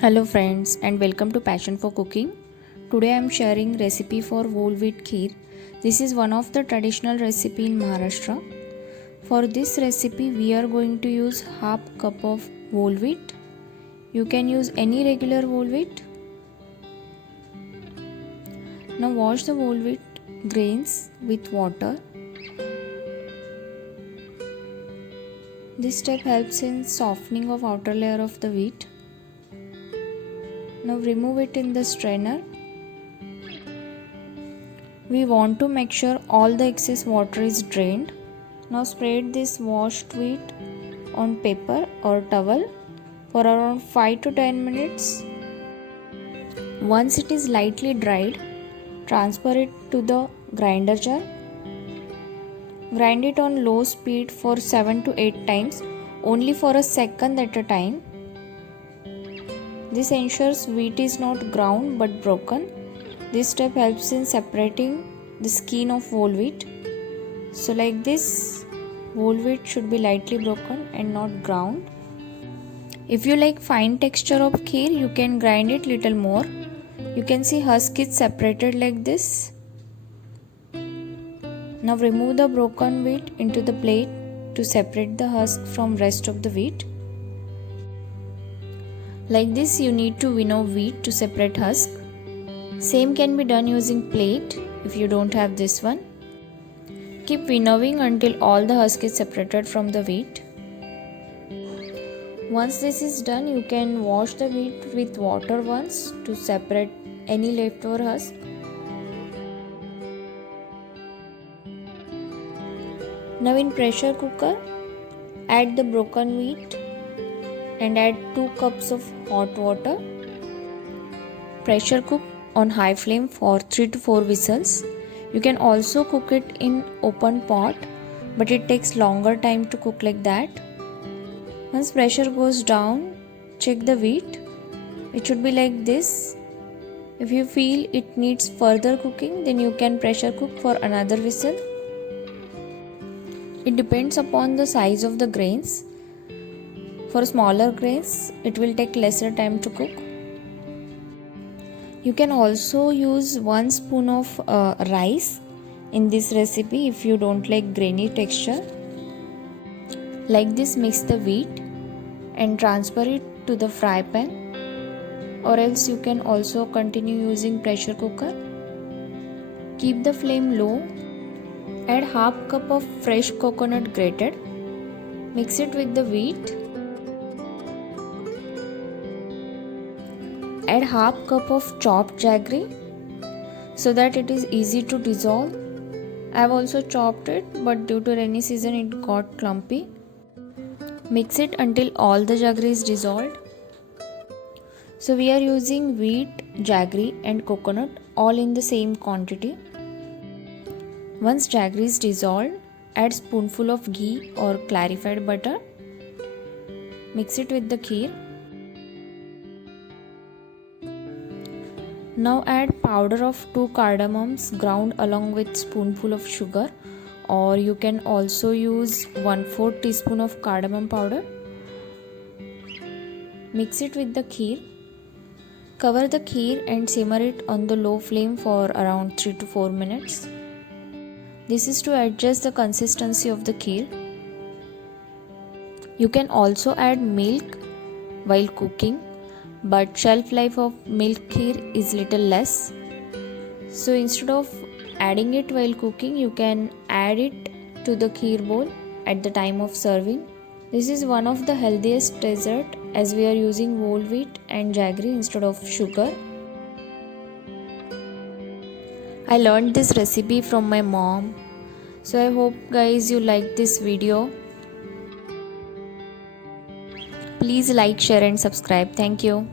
Hello friends and welcome to Passion for Cooking. Today I am sharing recipe for whole wheat kheer. This is one of the traditional recipe in Maharashtra. For this recipe we are going to use half cup of whole wheat. You can use any regular whole wheat. Now wash the whole wheat grains with water. This step helps in softening of outer layer of the wheat. Now remove it in the strainer. We want to make sure all the excess water is drained. Now spread this washed wheat on paper or towel for around 5 to 10 minutes. Once it is lightly dried, transfer it to the grinder jar. Grind it on low speed for 7 to 8 times, only for a second at a time. This ensures wheat is not ground but broken. This step helps in separating the skin of whole wheat. So like this, whole wheat should be lightly broken and not ground. If you like fine texture of kheer, you can grind it little more. You can see husk is separated like this. Now remove the broken wheat into the plate to separate the husk from rest of the wheat. Like this you need to winnow wheat to separate husk. Same can be done using plate if you don't have this one. Keep winnowing until all the husk is separated from the wheat. Once this is done, you can wash the wheat with water once to separate any leftover husk. Now in pressure cooker, add the broken wheat and add 2 cups of hot water. Pressure cook on high flame for 3 to 4 whistles. You can also cook it in open pot, but it takes longer time to cook like that. Once pressure goes down, check the wheat. It should be like this. If you feel it needs further cooking, then you can pressure cook for another whistle. It depends upon the size of the grains. For smaller grains, it will take lesser time to cook. You can also use 1 spoon of rice in this recipe if you don't like grainy texture. Like this, mix the wheat and transfer it to the fry pan, or else you can also continue using pressure cooker. Keep the flame low. Add half cup of fresh coconut grated. Mix it with the wheat. Add half cup of chopped jaggery so that it is easy to dissolve. I have also chopped it, but due to rainy season it got clumpy. Mix it until all the jaggery is dissolved. So we are using wheat, jaggery and coconut all in the same quantity. Once jaggery is dissolved, add spoonful of ghee or clarified butter. Mix it with the kheer. Now add powder of 2 cardamoms ground along with spoonful of sugar, or you can also use 1/4 teaspoon of cardamom powder. Mix it with the kheer. Cover the kheer and simmer it on the low flame for around 3 to 4 minutes. This is to adjust the consistency of the kheer. You can also add milk while cooking, but shelf life of milk kheer is little less. So instead of adding it while cooking, you can add it to the kheer bowl at the time of serving. This is one of the healthiest dessert as we are using whole wheat and jaggery instead of sugar. I learned this recipe from my mom. So I hope guys you like this video. Please like, share and subscribe. Thank you.